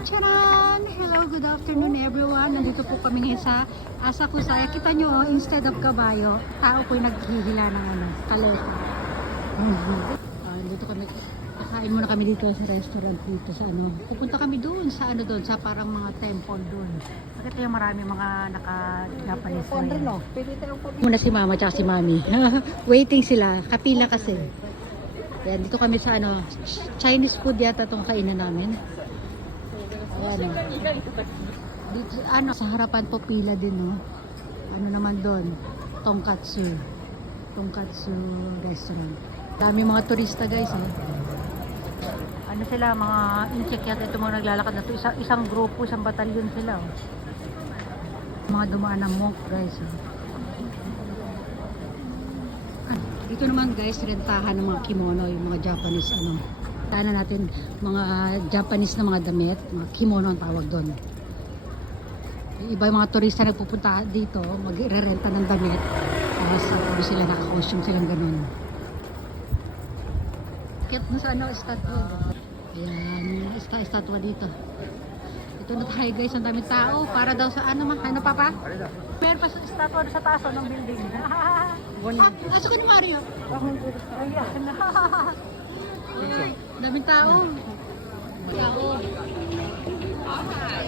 Charan! Hello, good afternoon everyone. Nandito po kami ngayon sa Asakusaya. Kita nyo, instead of kabayo, tao po'y naghihila ng kalesa. Dito kami, kakain muna kami dito sa restaurant dito sa Pupunta kami doon sa sa parang mga temple doon. Bakit yung marami mga naka-Japanese na muna si mama at si mami. Waiting sila, kapila kasi. Yan, dito kami sa Chinese food yata itong kainan namin. Ayan, dito, sa harapan po pila din, no? Naman doon, Tonkatsu restaurant. Dami mga turista, guys, sila, mga incheck yata ito mga naglalakad na to. Isang grupo, isang batalyon sila, mga dumaan ng monk, guys, Dito naman, guys, rentahan ng mga kimono, yung mga Japanese, Tana natin mga Japanese na mga damit, mga kimono ang tawag doon. Iba yung mga turista na pupunta dito, mag-rerenta ng damit. Tapos sila naka-costume silang ganun. Kaya na sa estatwa. Ayan, estatwa dito. Ito na tayo, guys, ang daming tao. Para daw sa ano pa? Meron pa sa estatwa sa taas ng building. Asa ka ni Mario? Ayan. Daming tao.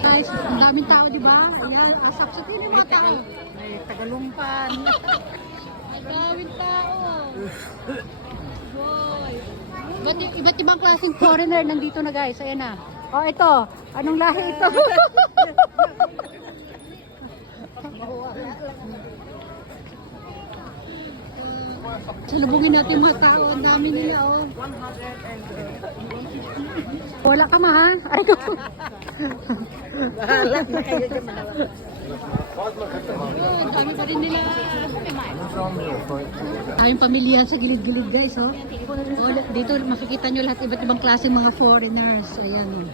Guys, ang daming tao, di ba? Ayan, asap sa tinin mga tao. May tagalumpan. Ang daming tao. Boy. Iba't ibang klaseng foreigner nandito na, guys. Ayan na. Oh, ito. Anong lahi ito? Salubungin natin mga tao. Ang dami nila, Wala ka ha? Ay, ko. Bahala na kayo dyan, bahala. Ang dami pa rin nila. Tayong pamilya sa gilid-gilid, guys, dito makikita nyo lahat iba't ibang klase mga foreigners. Ayan,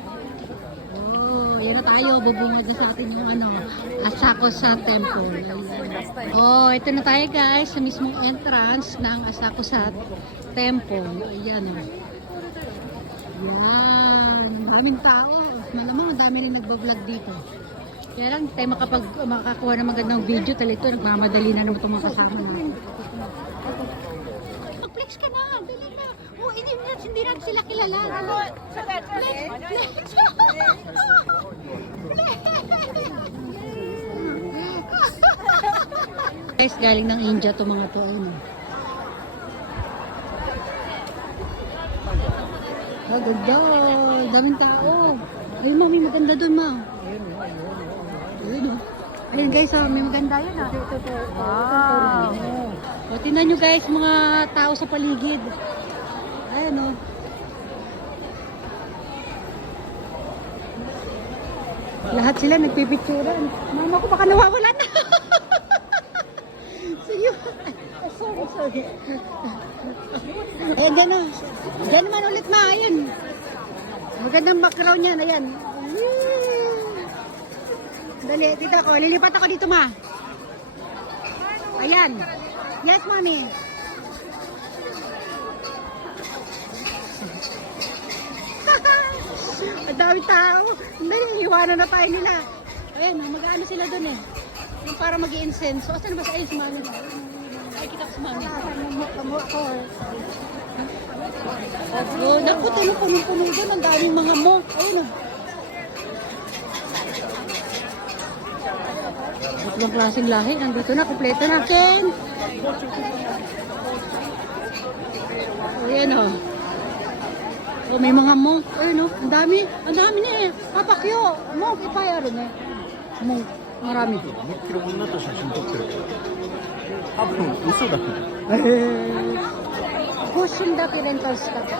yan na tayo. Bubungad na sa atin yung Asakusa Temple. Ayan. Ito na tayo, guys, sa mismong entrance ng Asakusa Temple. Ayan, Yan. Ang daming tao. Malamang ang dami na nagbablog dito. Kaya lang tayo makakuha ng magandang video. Talito, nagmamadali na naman itong mga kasama natin. Mag-flex ka na. Dali na. Hindi natin sila kilala. Guys, galing ng India to mga to. Ganda. Daming tao. Ayun, may maganda dun, Ayun, guys, may maganda yun, Wow. Tingnan nyo, guys, mga tao sa paligid. Ayun, Lahat sila nagpipicturan. Mama ko baka nawawala na. Sige. Sorry. Ayan, gano'n. Diyan naman ulit, Ayan. Magandang background yan. Ayan. Dali, dito ako. Lilipat ako dito, Ma. Ayan. Yes, Mami. Ang dami tao. Dali, iwanan na tayo nila. Ayan, mag-ano sila dun Yung para mag-i-incense. Asan na ba sa ayun, Mami? Ay, kita ko si Mami. Naku, punong-puno doon. Ang daming mga monk. Ayun, Ibang klaseng lahi. Nandito na, kompleto na. Ken! Ayan, may mga monk. Ayun, Ang dami. Ang dami niya, Papakyo. Monk, ipaya rin Monk. Marami. 思いっきり女と写真撮ってるけど多分嘘だけどCushion dati rentals ka pa.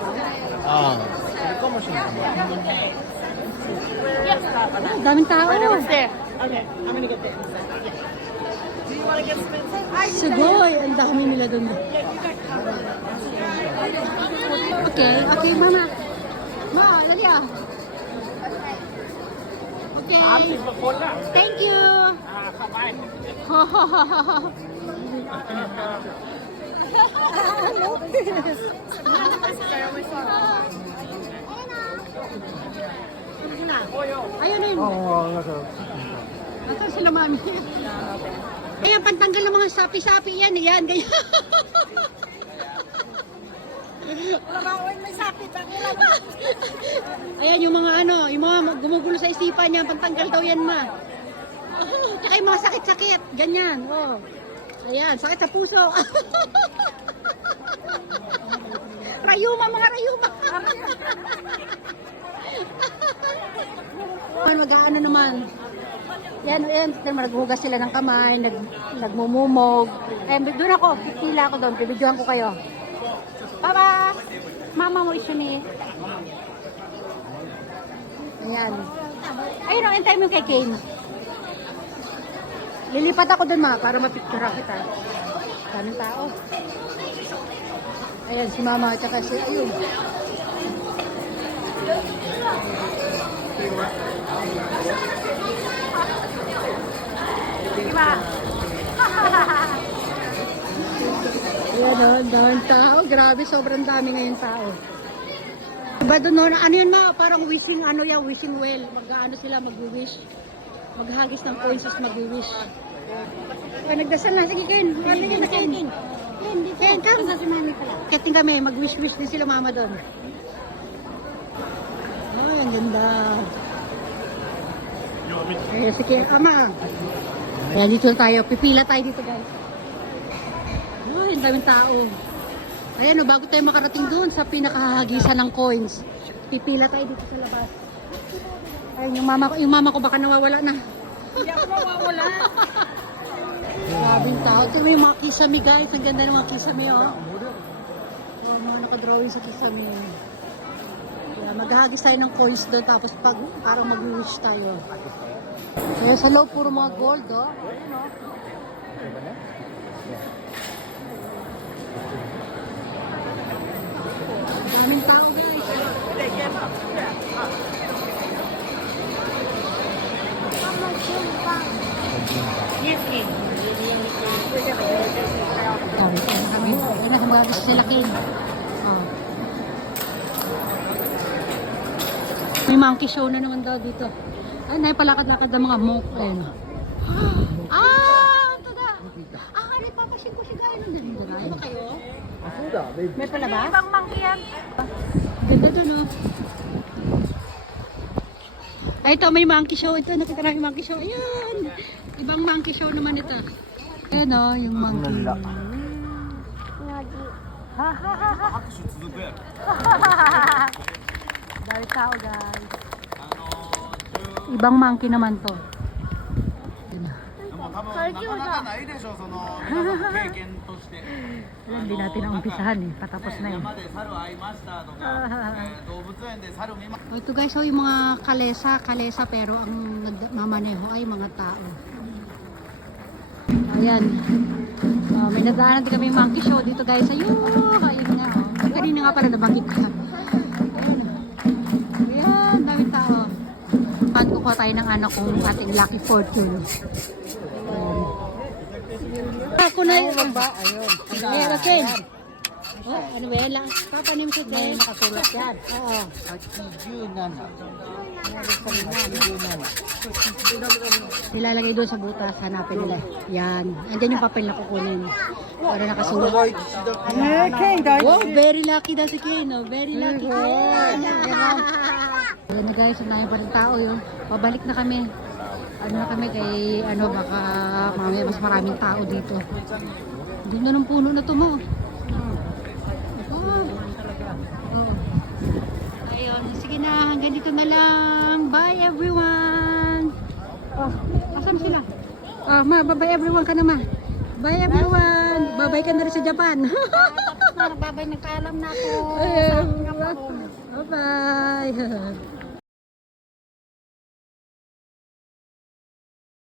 ああそれかもしれない Ang daming tao. Sugoy, ang dami nila doon. Okay, Mama. Dali Okay. Thank you. sila. Ayun na yun. Nasaan sila, mami? Ayan, pantanggal ng mga sapi-sapi yan. Yan, ganyan. Wala ba ako may sakit? Ayan, yung mga yung mga gumugulo sa isipan niya, pantanggal daw yan, ma. Tsaka yung mga sakit-sakit, ganyan. Oh. Ayan, sakit sa puso. Rayuma, mga rayuma. Mag-aano naman. Yan, maghugas sila ng kamay, nagmumumog. Eh, doon ako, pipila ako doon, pibidyohan ko kayo. Papa! Mama mo isa ni. Ayan. Ayun, antay mo kay Kane. Lilipat ako doon, ma, para mapicture kita. Daming tao. Ayan, si mama at saka si ayun. Diba? Ayan, daming tao. Grabe, sobrang dami ngayon tao. Diba doon, ano yun, ma? Parang wishing, wishing well. Mag-ano sila, mag-wish. Maghagis ng coins, mag-wish. Ay, nagdasal na. Sige, Ken. Ano yun na, Ken? Ken, come. Kasi si mami pala. Kating kami, mag-wish-wish din sila mama doon. Ay, ang ganda. Eh, sige, ama. Kaya dito tayo. Pipila tayo dito, guys. Ay, ang daming tao. Ayan, bago tayo makarating doon sa pinakahagisan ng coins, pipila tayo dito sa labas. Ayun, yung mama ko baka nawawala na. Hindi ako mawawala. Grabing tao. Ito yung mga kisame, guys. Ang ganda ng mga kisame, oh. Oh, mga nakadrawing sa kisame. Kaya maghahagis tayo ng coins doon, tapos parang mag-wish tayo. Kaya sa loob, puro mga gold, oh. Ayun, oh. Daming tao, guys. Yes, King. Sabi ko na kami. Ano na mga gusto sila, King. Oh. May monkey show na naman daw dito. Ay, naipalakad-lakad ng mga monk. Ayun. Ah! Tada! Ah, ano papasin ko si Gaya nung dali. Ano ba kayo? May palabas? Ibang monkey yan. Ganda doon, oh. Ay, ito, may monkey show. Ito, nakita namin monkey show. Ayan! Ibang monkey show naman ito. Ayan, oh, yung monkey. Dahil tao, guys. Ibang monkey naman to. Hindi natin naumpisahan eh. Patapos na yun. Ito guys, oh, yung mga kalesa pero ang nagmamaneho ay mga tao. Ayan. May nadaanan din kami monkey show dito guys. Ayun nga. Oh. Kanina nga pala nabanggit ka. Ayan, daming tao. Kukuha tayo ng anak kong ating lucky fortune. Ako na yun. Ayun. Ayan, Ken. Oh, ano ba yan? Papanim sa Ken. Nakasulat yan. Oo. Nilalagay doon sa butas. Hanapin nila. Yan. Andiyan yung papel na kukunin. Para nakasulat. Wow, very lucky daw si Ken. Oh. Very lucky Ken. Ayan na guys, unayan pa rin tao yun. Pabalik na kami. Ano na kami kay, baka mamaya mas maraming tao dito. Ganda ng puno na to mo. Oh. Ayun, sige na, hanggang dito na lang. Bye everyone! Oh, asan sila? Oh, ma, bye everyone ka na ma. Bye everyone! Bye-bye ka na rin sa Japan. Bye-bye, nagkaalam na ako. Bye-bye!